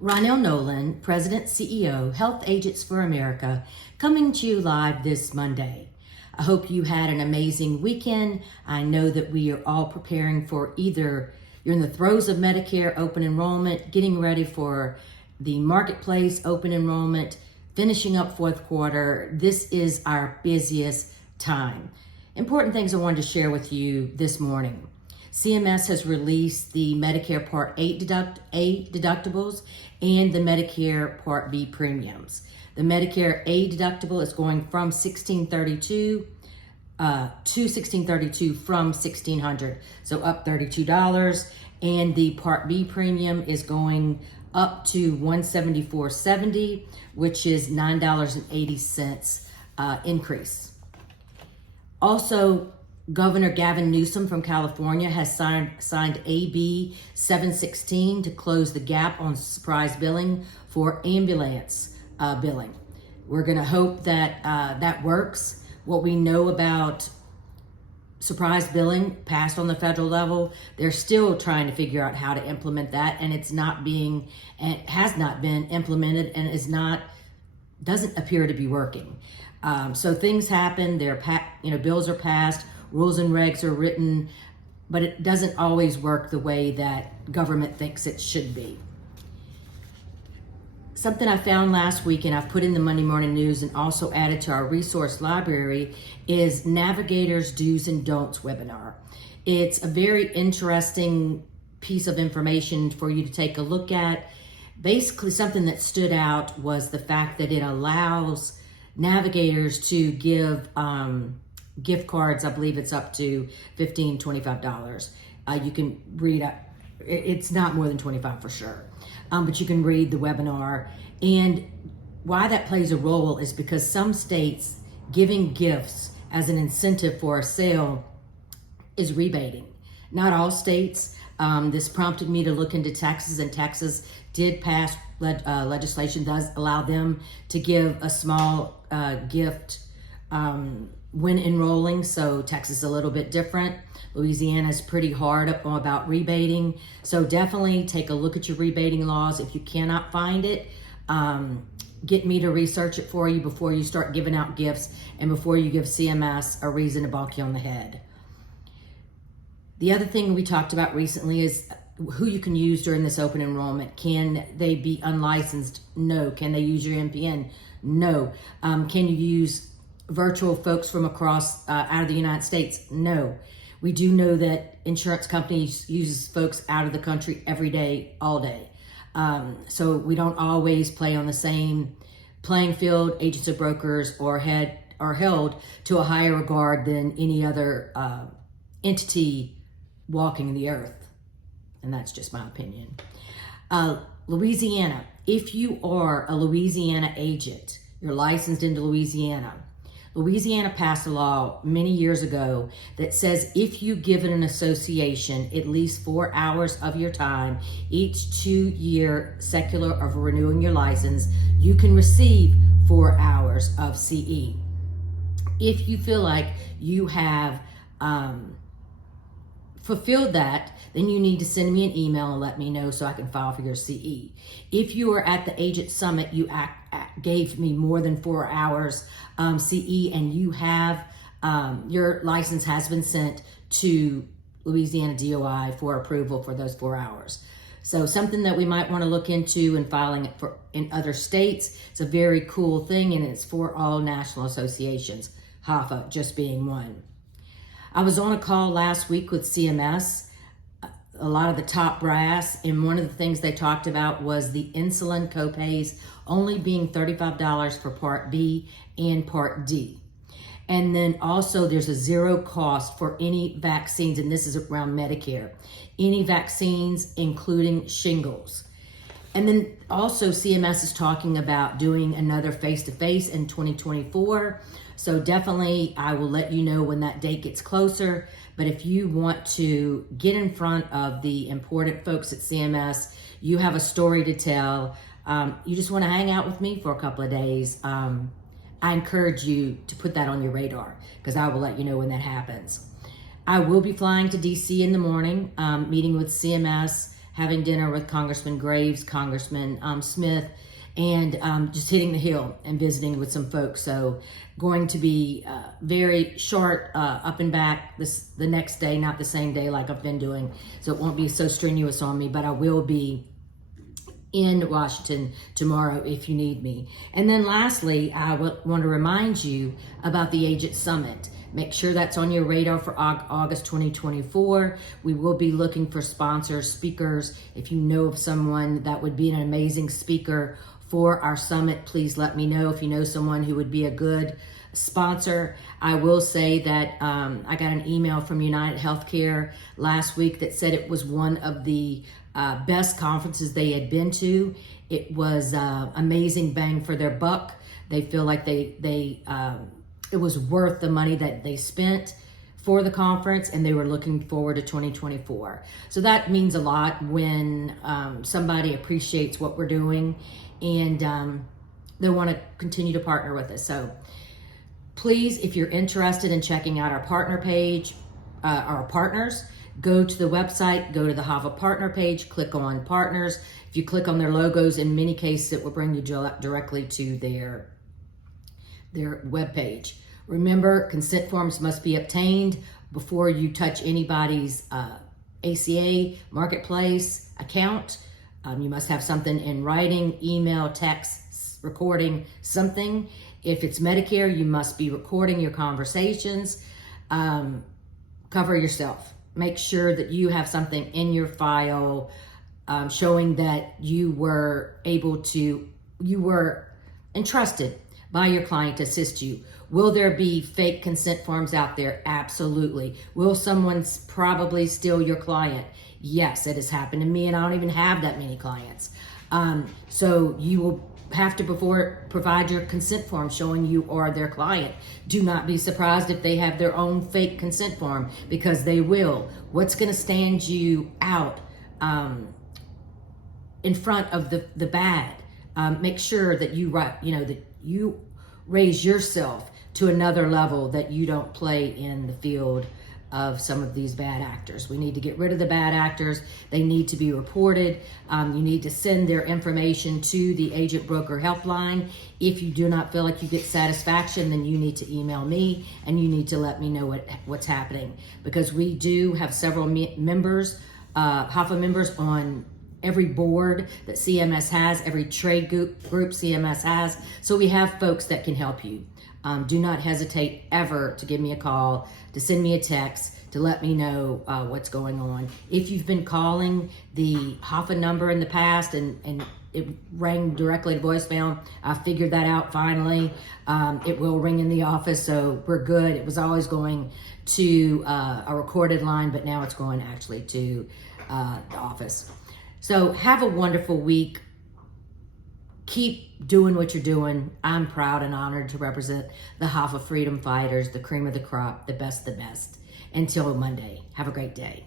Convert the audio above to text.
Ronell Nolan, President, CEO, Health Agents for America, coming to you live this Monday. I hope you had an amazing weekend. I know that we are all preparing for either you're in the throes of Medicare open enrollment, getting ready for the marketplace open enrollment, finishing up fourth quarter. This is our busiest time. Important things I wanted to share with you this morning. CMS has released the Medicare Part A deductibles and the Medicare Part B premiums. The Medicare A deductible is going from $1,632 to $1,632 from $1,600, so up $32. And the Part B premium is going up to $174.70, which is $9.80 increase. Also, Governor Gavin Newsom from California has signed AB 716 to close the gap on surprise billing for ambulance billing. We're going to hope that that works. What we know about surprise billing passed on the federal level, they're still trying to figure out how to implement that, and it's not being, and has not been implemented, and doesn't appear to be working. So things happen. Bills are passed. Rules and regs are written, but it doesn't always work the way that government thinks it should be. Something I found last week, and I've put in the Monday Morning News and also added to our resource library, is Navigators Do's and Don'ts webinar. It's a very interesting piece of information for you to take a look at. Basically, something that stood out was the fact that it allows navigators to give gift cards. I believe it's up to $15, $25. You can read it. It's not more than $25 for sure. But you can read the webinar. And why that plays a role is because some states giving gifts as an incentive for a sale is rebating. Not all states. This prompted me to look into Texas, and Texas did pass legislation does allow them to give a small gift when enrolling. So Texas is a little bit different. Louisiana is pretty hard about rebating. So definitely take a look at your rebating laws. If you cannot find it, get me to research it for you before you start giving out gifts and before you give CMS a reason to bonk you on the head. The other thing we talked about recently is who you can use during this open enrollment. Can they be unlicensed? No. Can they use your MPN? No. Can you use virtual folks from across out of the United States? No. We do know that insurance companies uses folks out of the country every day, all day. So we don't always play on the same playing field. Agents or brokers are held to a higher regard than any other entity walking the earth. And that's just my opinion. Louisiana, if you are a Louisiana agent, you're licensed into Louisiana, Louisiana passed a law many years ago that says if you give an association at least 4 hours of your time each 2-year secular of renewing your license, you can receive 4 hours of CE. If you feel like you have fulfilled that, then you need to send me an email and let me know so I can file for your CE. If you are at the Agent Summit, you gave me more than 4 hours CE, and you have your license has been sent to Louisiana DOI for approval for those 4 hours. So something that we might want to look into and filing it for in other states. It's a very cool thing, and it's for all national associations, HAFA just being one. I was on a call last week with CMS, a lot of the top brass, and one of the things they talked about was the insulin copays only being $35 for Part B and Part D. And then also there's a zero cost for any vaccines, and this is around Medicare, any vaccines including shingles. And then also CMS is talking about doing another face-to-face in 2024. So definitely I will let you know when that date gets closer. But if you want to get in front of the important folks at CMS, you have a story to tell, you just want to hang out with me for a couple of days, I encourage you to put that on your radar, because I will let you know when that happens. I will be flying to DC in the morning, meeting with CMS, having dinner with Congressman Graves, Congressman Smith, and just hitting the hill and visiting with some folks. So going to be very short, up and back the next day, not the same day like I've been doing. So it won't be so strenuous on me, but I will be in Washington tomorrow if you need me. And then lastly, I want to remind you about the Agent Summit. Make sure that's on your radar for August 2024. We will be looking for sponsors, speakers. If you know of someone that would be an amazing speaker for our summit, please let me know. If you know someone who would be a good sponsor. I will say that I got an email from United Healthcare last week that said it was one of the best conferences they had been to. It was amazing bang for their buck. They feel like it was worth the money that they spent for the conference, and they were looking forward to 2024. So that means a lot when somebody appreciates what we're doing and they want to continue to partner with us. So please, if you're interested in checking out our partner page, our partners, go to the website, go to the HAFA partner page, click on partners. If you click on their logos, in many cases, it will bring you directly to their webpage. Remember, consent forms must be obtained before you touch anybody's ACA marketplace account. You must have something in writing, email, text, recording, something. If it's Medicare, you must be recording your conversations. Cover yourself. Make sure that you have something in your file showing that you were entrusted by your client to assist you. Will there be fake consent forms out there? Absolutely. Will someone probably steal your client? Yes, it has happened to me, and I don't even have that many clients. So you will have to provide your consent form showing you are their client. Do not be surprised if they have their own fake consent form, because they will. What's going to stand you out in front of the bad? Make sure that you raise yourself to another level, that you don't play in the field of some of these bad actors. We need to get rid of the bad actors. They need to be reported. You need to send their information to the agent broker helpline. If you do not feel like you get satisfaction, then you need to email me and you need to let me know what's happening, because we do have several members, HAFA members on every board that CMS has, every trade group CMS has. So we have folks that can help you. Do not hesitate ever to give me a call, to send me a text, to let me know what's going on. If you've been calling the HAFA number in the past and it rang directly to voicemail, I figured that out finally. It will ring in the office, so we're good. It was always going to a recorded line, but now it's going actually to the office. So have a wonderful week. Keep doing what you're doing. I'm proud and honored to represent the HAFA freedom fighters, the cream of the crop, the best. Until Monday, have a great day.